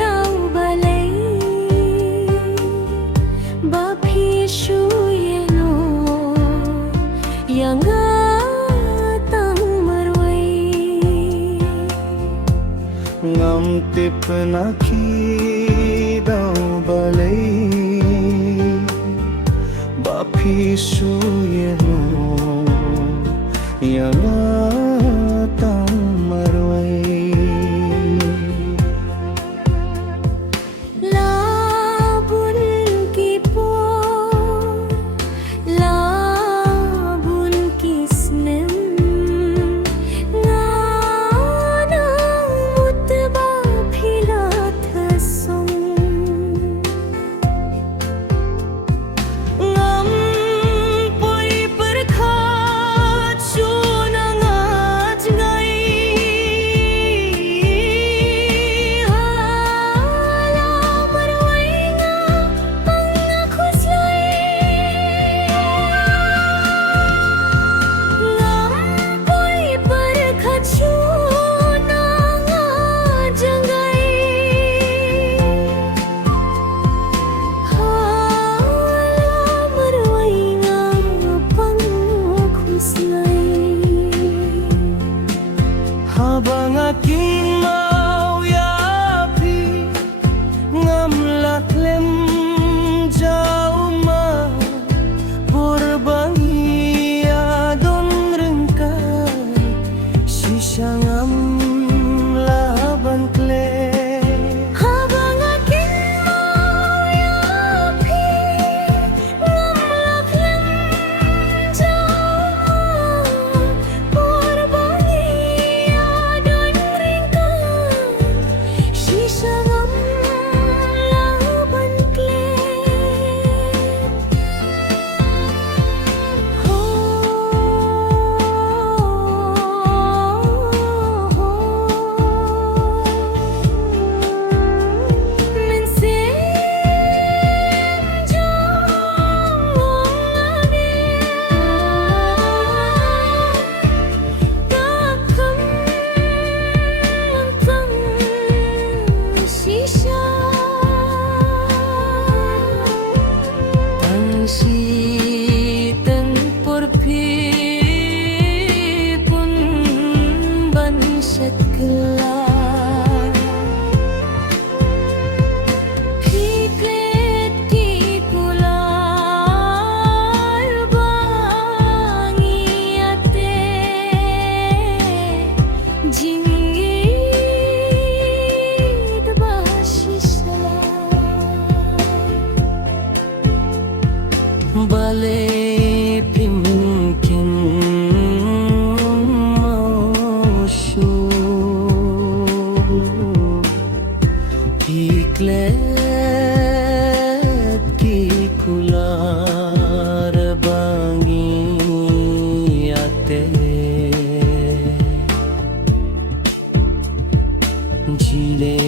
daw balay ba pisyo yeno yang atang marway ngam tip na ki daw balay ba pisyo yeno yang atang marway labun kipor labun kisnem nganang mutba philat song ngam poi perkhat sunang aj ngai hala marwai nga pangakhuslay ngam poi perkhat sunang aj ngai hala marwai nga pangakhuslay habang aking mauyapi ngam laklem jauma purbangia don rengkai sisangam laban kle habang aking mauyapi ngam laklem jauma purbangia don ringkat sisangam laban klet Siten porpi pun bansat kelar Piklet di pular bangi ate jinggit basisa balay pimkin mausyo piklet ki kular bangi ate jile